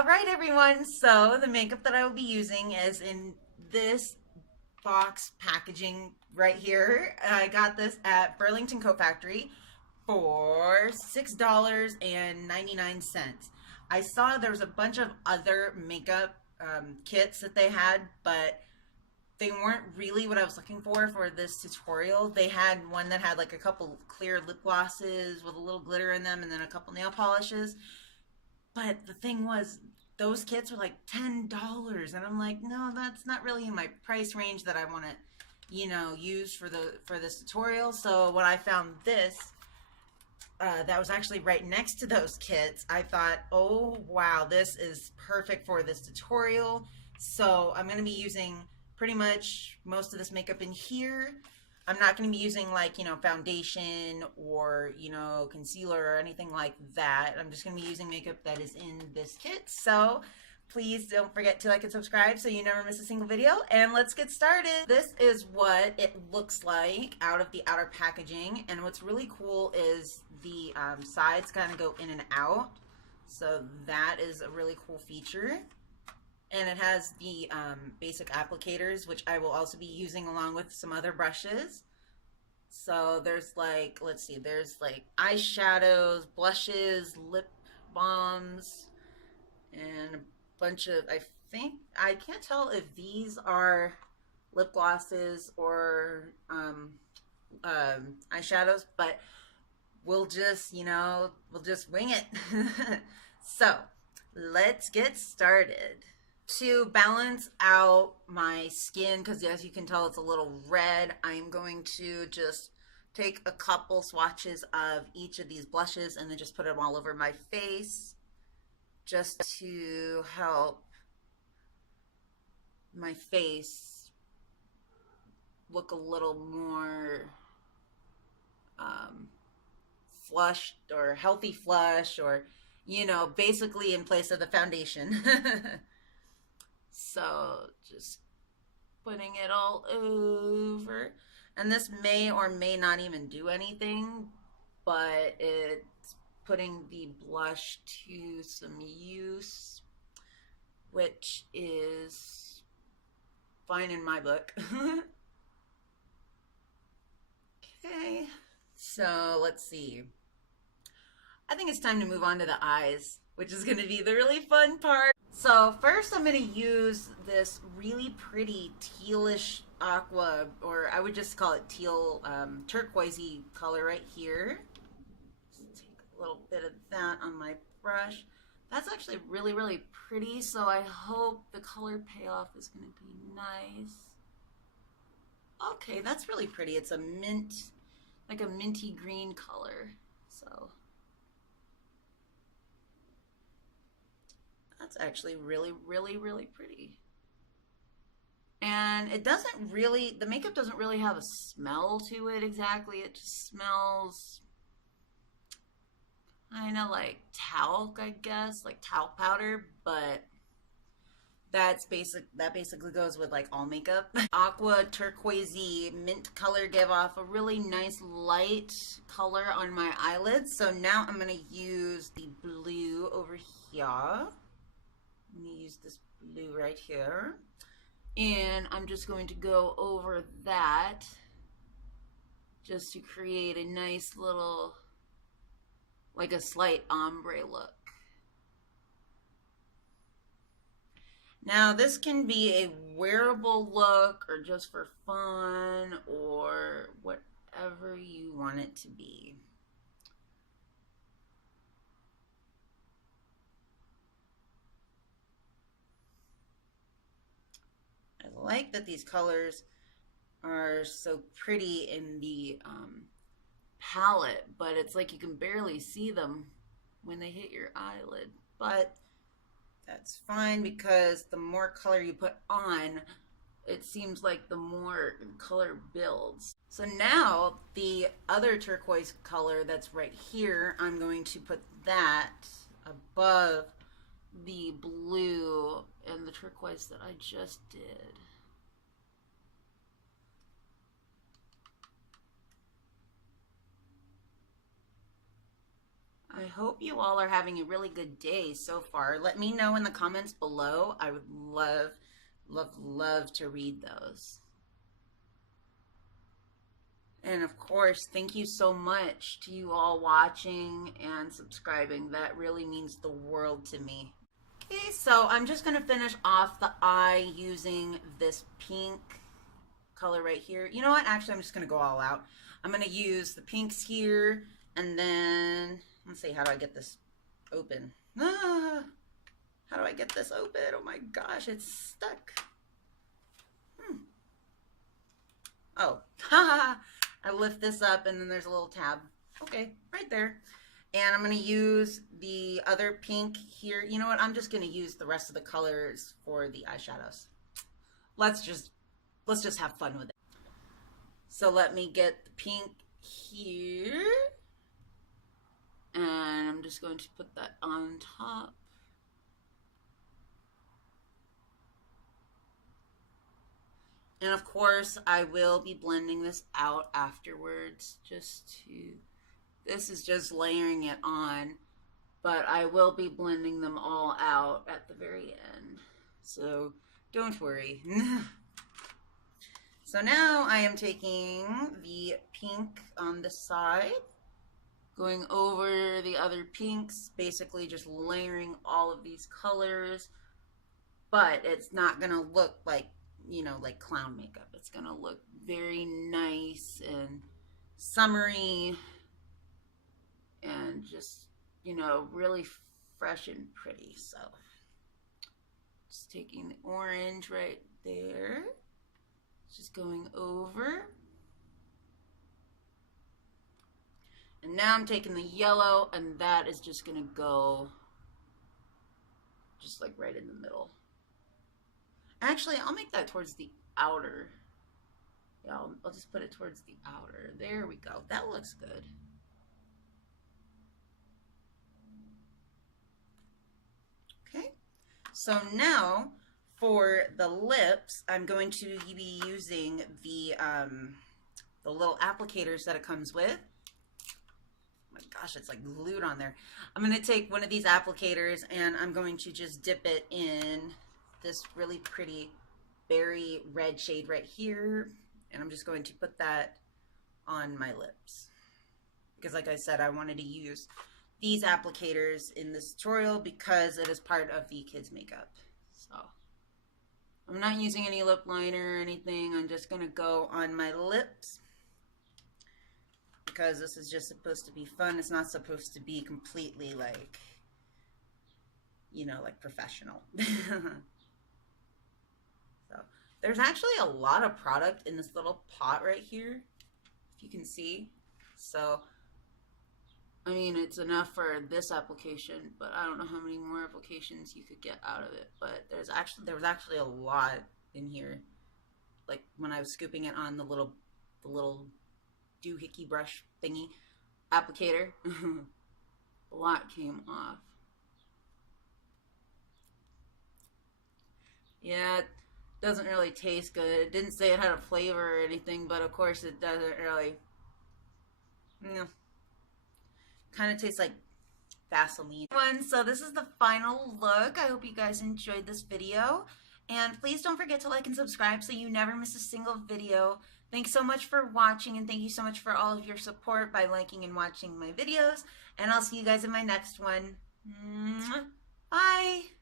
Alright everyone, so the makeup that I will be using is in this box packaging right here. I got this at Burlington Coat Factory for $6.99. I saw there was a bunch of other makeup kits that they had, but they weren't really what I was looking for this tutorial. They had one that had like a couple clear lip glosses with a little glitter in them and then a couple nail polishes. But the thing was, those kits were like $10, and I'm like, no, that's not really in my price range that I want to, use for this tutorial. So when I found this, that was actually right next to those kits, I thought, oh wow, this is perfect for this tutorial. So I'm going to be using pretty much most of this makeup in here. I'm not going to be using like, foundation or, concealer or anything like that. I'm just going to be using makeup that is in this kit. So please don't forget to like and subscribe so you never miss a single video. And let's get started. This is what it looks like out of the outer packaging. And what's really cool is the sides kind of go in and out. So that is a really cool feature. And it has the basic applicators, which I will also be using along with some other brushes. So there's like, let's see, there's like eyeshadows, blushes, lip balms, and a bunch of, I can't tell if these are lip glosses or eyeshadows, but we'll just, we'll just wing it. So let's get started. To balance out my skin, because as you can tell it's a little red, I'm going to just take a couple swatches of each of these blushes and then just put them all over my face just to help my face look a little more flushed or healthy flush, or basically in place of the foundation. So just putting it all over, and this may or may not even do anything, but it's putting the blush to some use, which is fine in my book. Okay, so let's see. I think it's time to move on to the eyes, which is going to be the really fun part. So first I'm going to use this really pretty tealish aqua, or I would just call it teal, turquoisey color right here. Just take a little bit of that on my brush. That's actually really, really pretty, so I hope the color payoff is going to be nice. Okay, that's really pretty. It's a mint, like a minty green color, so that's actually really, really, really pretty. And it doesn't really, the makeup doesn't really have a smell to it exactly. It just smells kind of like talc, I guess, like talc powder, but that basically goes with like all makeup. Aqua turquoisey mint color gave off a really nice light color on my eyelids. So now I'm going to use the blue over here. I'm going to use this blue right here, and I'm just going to go over that just to create a nice little, like a slight ombre look. Now this can be a wearable look or just for fun or whatever you want it to be. I like that these colors are so pretty in the palette, but it's like you can barely see them when they hit your eyelid. But that's fine, because the more color you put on, it seems like the more color builds. So now the other turquoise color that's right here, I'm going to put that above the blue and the turquoise that I just did. I hope you all are having a really good day so far. Let me know in the comments below. I would love, love, love to read those. And of course, thank you so much to you all watching and subscribing. That really means the world to me. Okay, so I'm just going to finish off the eye using this pink color right here. You know what? Actually, I'm just going to go all out. I'm going to use the pinks here, and then, let's see, how do I get this open? How do I get this open? Oh my gosh, it's stuck. Oh, I lift this up, and then there's a little tab. Okay, right there. And I'm going to use the other pink here. You know what? I'm just going to use the rest of the colors for the eyeshadows. Let's just have fun with it. So let me get the pink here. And I'm just going to put that on top. And of course, I will be blending this out afterwards. This is just layering it on, but I will be blending them all out at the very end. So don't worry. So now I am taking the pink on the side, going over the other pinks, basically just layering all of these colors, but it's not gonna look like, you know, like clown makeup. It's gonna look very nice and summery and just, you know, really fresh and pretty. So just taking the orange right there, just going over. And now I'm taking the yellow, and that is just gonna go just like right in the middle. Actually, I'll make that towards the outer. Yeah, I'll just put it towards the outer. There we go. That looks good. Okay. So now for the lips, I'm going to be using the little applicators that it comes with. Oh my gosh, it's like glued on there. I'm going to take one of these applicators, and I'm going to just dip it in this really pretty berry red shade right here, and I'm just going to put that on my lips because, like I said, I wanted to use these applicators in this tutorial because it is part of the kids makeup. So I'm not using any lip liner or anything. I'm just gonna go on my lips because this is just supposed to be fun. It's not supposed to be completely like, you know, like professional. So there's actually a lot of product in this little pot right here, if you can see. So, I mean, it's enough for this application, but I don't know how many more applications you could get out of it. But there was actually a lot in here. Like when I was scooping it on the little doohickey brush thingy applicator, a lot came off. Yeah, it doesn't really taste good. It didn't say it had a flavor or anything, but of course it doesn't really. You know, kind of tastes like Vaseline. So this is the final look. I hope you guys enjoyed this video. And please don't forget to like and subscribe so you never miss a single video. Thanks so much for watching, and thank you so much for all of your support by liking and watching my videos. And I'll see you guys in my next one. Bye!